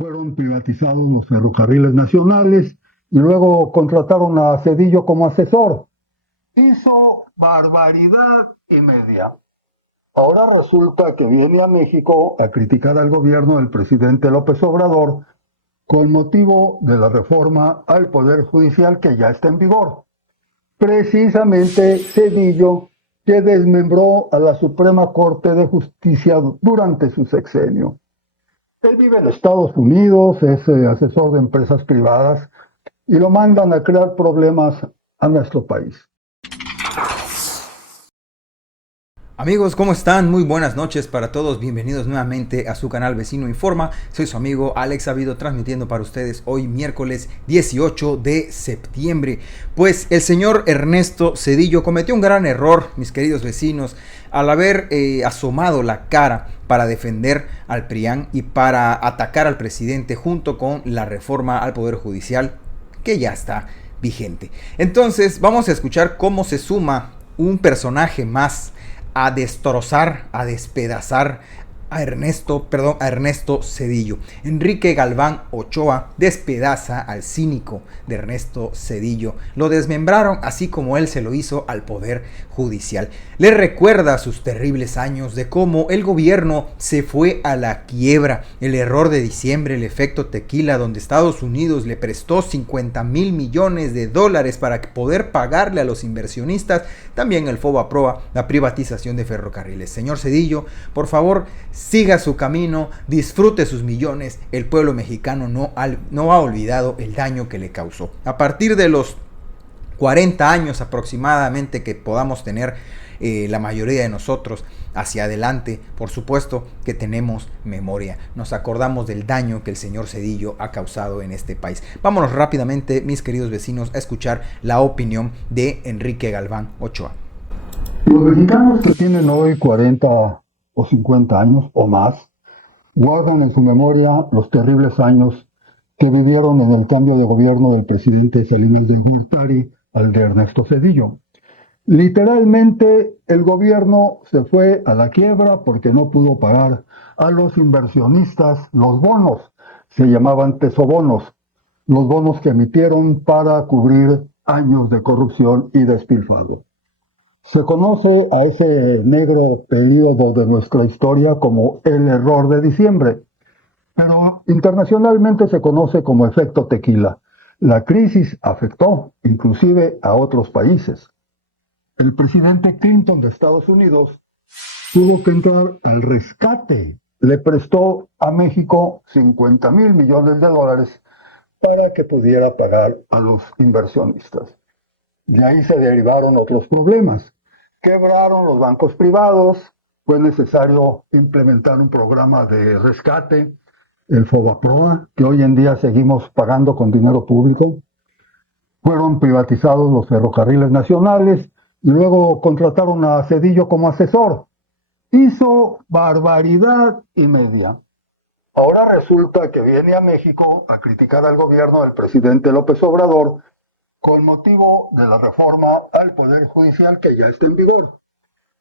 Fueron privatizados los ferrocarriles nacionales y luego contrataron a Cedillo como asesor. Hizo barbaridad y media. Ahora resulta que viene a México a criticar al gobierno del presidente López Obrador con motivo de la reforma al Poder Judicial que ya está en vigor. Precisamente Cedillo, que desmembró a la Suprema Corte de Justicia durante su sexenio. Él vive en Estados Unidos, es asesor de empresas privadas y lo mandan a crear problemas a nuestro país. Amigos, ¿cómo están? Muy buenas noches para todos. Bienvenidos nuevamente a su canal Vecino Informa. Soy su amigo Alex Sabido, transmitiendo para ustedes hoy miércoles 18 de septiembre. Pues el señor Ernesto Zedillo cometió un gran error, mis queridos vecinos, al haber asomado la cara para defender al PRIAN y para atacar al presidente junto con la reforma al Poder Judicial que ya está vigente. Entonces vamos a escuchar cómo se suma un personaje más a destrozar, a despedazar a Ernesto Zedillo. Enrique Galván Ochoa despedaza al cínico de Ernesto Zedillo. Lo desmembraron así como él se lo hizo al Poder Judicial. Le recuerda sus terribles años de cómo el gobierno se fue a la quiebra, el error de diciembre, el efecto tequila, donde Estados Unidos le prestó 50,000 millones de dólares para poder pagarle a los inversionistas, también el FOBAPROA, la privatización de ferrocarriles. Señor Zedillo, por favor, siga su camino, disfrute sus millones. El pueblo mexicano no ha olvidado el daño que le causó. A partir de los 40 años aproximadamente que podamos tener la mayoría de nosotros hacia adelante, por supuesto que tenemos memoria. Nos acordamos del daño que el señor Zedillo ha causado en este país. Vámonos rápidamente, mis queridos vecinos, a escuchar la opinión de Enrique Galván Ochoa. Los mexicanos que tienen hoy 40 o 50 años o más, guardan en su memoria los terribles años que vivieron en el cambio de gobierno del presidente Salinas de Gortari al de Ernesto Zedillo. Literalmente, el gobierno se fue a la quiebra porque no pudo pagar a los inversionistas los bonos, se llamaban tesobonos, los bonos que emitieron para cubrir años de corrupción y despilfarro. Se conoce a ese negro periodo de nuestra historia como el error de diciembre, pero internacionalmente se conoce como efecto tequila. La crisis afectó inclusive a otros países. El presidente Clinton de Estados Unidos tuvo que entrar al rescate. Le prestó a México 50,000 millones de dólares para que pudiera pagar a los inversionistas. De ahí se derivaron otros problemas. Quebraron los bancos privados, fue necesario implementar un programa de rescate, el FOBAPROA, que hoy en día seguimos pagando con dinero público. Fueron privatizados los ferrocarriles nacionales y luego contrataron a Cedillo como asesor. Hizo barbaridad y media. Ahora resulta que viene a México a criticar al gobierno del presidente López Obrador con motivo de la reforma al Poder Judicial que ya está en vigor.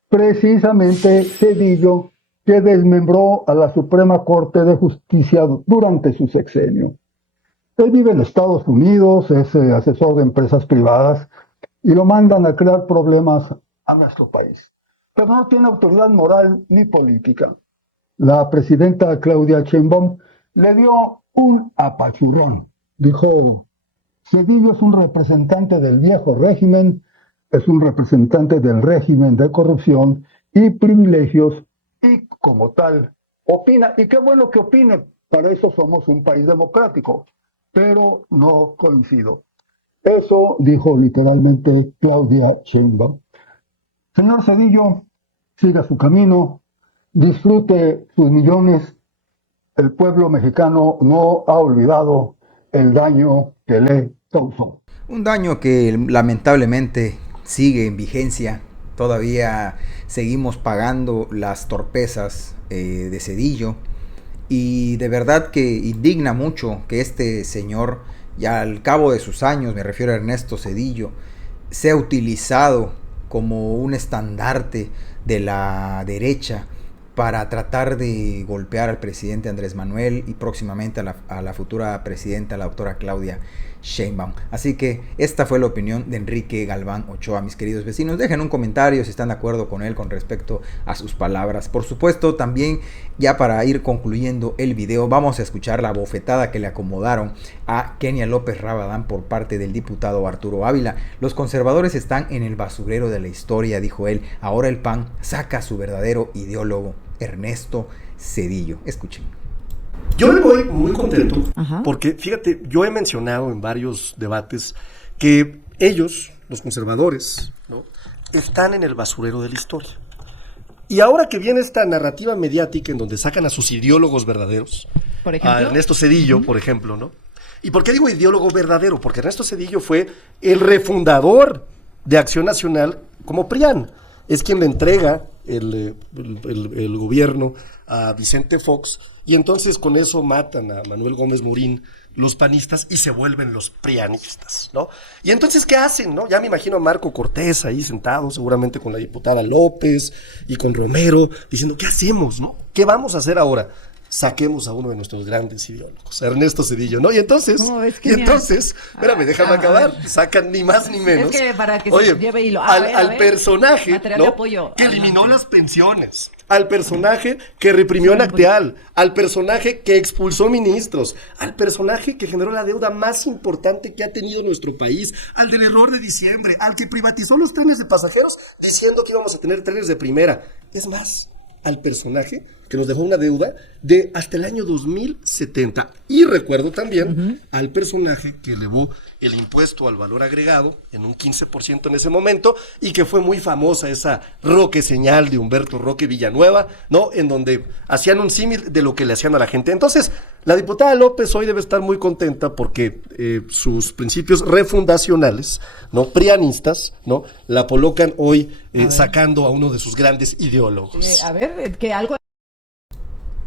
Precisamente Cedillo, que desmembró a la Suprema Corte de Justicia durante su sexenio. Él vive en Estados Unidos, es asesor de empresas privadas y lo mandan a crear problemas a nuestro país. Pero no tiene autoridad moral ni política. La presidenta Claudia Sheinbaum le dio un apachurrón. Dijo: Cedillo es un representante del viejo régimen, es un representante del régimen de corrupción y privilegios y como tal opina. Y qué bueno que opine, para eso somos un país democrático, pero no coincido. Eso dijo literalmente Claudia Sheinbaum. Señor Cedillo, siga su camino, disfrute sus millones. El pueblo mexicano no ha olvidado el daño que le causó. Un daño que lamentablemente sigue en vigencia. Todavía seguimos pagando las torpezas de Zedillo. Y de verdad que indigna mucho que este señor, ya al cabo de sus años, me refiero a Ernesto Zedillo, sea utilizado como un estandarte de la derecha para tratar de golpear al presidente Andrés Manuel y próximamente a la futura presidenta, la doctora Claudia Sheinbaum. Así que esta fue la opinión de Enrique Galván Ochoa, mis queridos vecinos. Dejen un comentario si están de acuerdo con él con respecto a sus palabras. Por supuesto, también ya para ir concluyendo el video, vamos a escuchar la bofetada que le acomodaron a Kenia López Rabadán por parte del diputado Arturo Ávila. Los conservadores están en el basurero de la historia, dijo él. Ahora el PAN saca a su verdadero ideólogo, Ernesto Zedillo. Escuchen. Yo me voy muy contento porque, fíjate, yo he mencionado en varios debates que ellos, los conservadores, ¿no?, están en el basurero de la historia. Y ahora que viene esta narrativa mediática en donde sacan a sus ideólogos verdaderos, por ejemplo, a Ernesto Zedillo, por ejemplo, ¿no? ¿Y por qué digo ideólogo verdadero? Porque Ernesto Zedillo fue el refundador de Acción Nacional como PRIAN. Es quien le entrega el gobierno a Vicente Fox, y entonces con eso matan a Manuel Gómez Morín los panistas y se vuelven los prianistas, ¿no? Y entonces, ¿qué hacen, no? Ya me imagino a Marco Cortés ahí sentado, seguramente con la diputada López y con Romero, diciendo, ¿qué hacemos, no? ¿Qué vamos a hacer ahora? Saquemos a uno de nuestros grandes ideólogos, a Ernesto Zedillo, ¿no? Y entonces, espérame, déjame acabar, sacan ni más ni menos. Es que para que oye, se lleve hilo. Al personaje, ¿no?, que eliminó las pensiones, al personaje que reprimió en Acteal, al personaje que expulsó ministros, al personaje que generó la deuda más importante que ha tenido nuestro país, al del error de diciembre, al que privatizó los trenes de pasajeros diciendo que íbamos a tener trenes de primera. Es más, al personaje que nos dejó una deuda de hasta el año 2070. Y recuerdo también al personaje que elevó el impuesto al valor agregado en un 15% en ese momento, y que fue muy famosa esa Roque señal de Humberto Roque Villanueva, ¿no?, en donde hacían un símil de lo que le hacían a la gente. Entonces, la diputada López hoy debe estar muy contenta porque sus principios refundacionales, ¿no?, prianistas, ¿no?, la colocan hoy sacando a uno de sus grandes ideólogos. Que algo...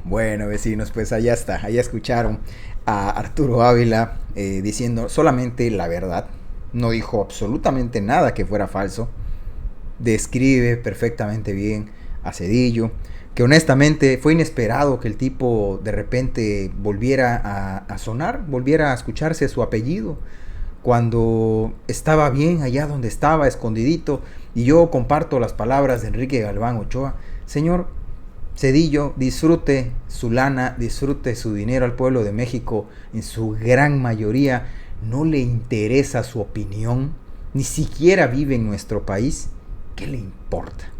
Bueno, vecinos, pues allá está, allá escucharon a Arturo Ávila diciendo solamente la verdad. No dijo absolutamente nada que fuera falso. Describe perfectamente bien a Zedillo, que honestamente fue inesperado que el tipo de repente volviera a sonar, volviera a escucharse su apellido, cuando estaba bien allá donde estaba, escondidito. Y yo comparto las palabras de Enrique Galván Ochoa. Señor Zedillo, disfrute su lana, disfrute su dinero. Al pueblo de México, en su gran mayoría, no le interesa su opinión, ni siquiera vive en nuestro país. ¿Qué le importa?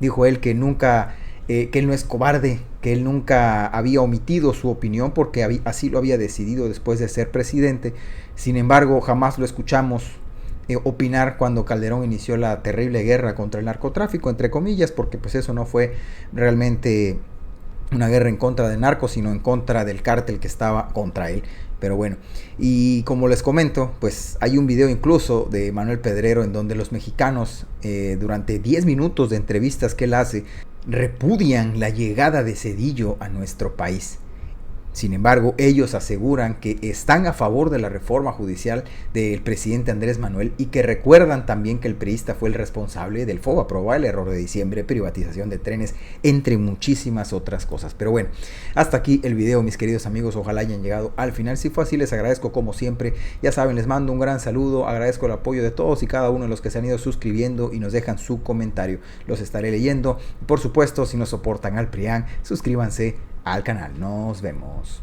Dijo él que nunca, que él no es cobarde, que él nunca había omitido su opinión porque así lo había decidido después de ser presidente. Sin embargo, jamás lo escuchamos opinar cuando Calderón inició la terrible guerra contra el narcotráfico, entre comillas, porque pues eso no fue realmente una guerra en contra del narco, sino en contra del cártel que estaba contra él. Pero bueno, y como les comento, pues hay un video incluso de Manuel Pedrero en donde los mexicanos, durante 10 minutos de entrevistas que él hace, repudian la llegada de Zedillo a nuestro país. Sin embargo, ellos aseguran que están a favor de la reforma judicial del presidente Andrés Manuel y que recuerdan también que el priista fue el responsable del FOBAPROA, el error de diciembre, privatización de trenes, entre muchísimas otras cosas. Pero bueno, hasta aquí el video, mis queridos amigos. Ojalá hayan llegado al final. Si fue así, les agradezco como siempre. Ya saben, les mando un gran saludo. Agradezco el apoyo de todos y cada uno de los que se han ido suscribiendo y nos dejan su comentario. Los estaré leyendo. Por supuesto, si no soportan al PRIAN, suscríbanse al canal. Nos vemos.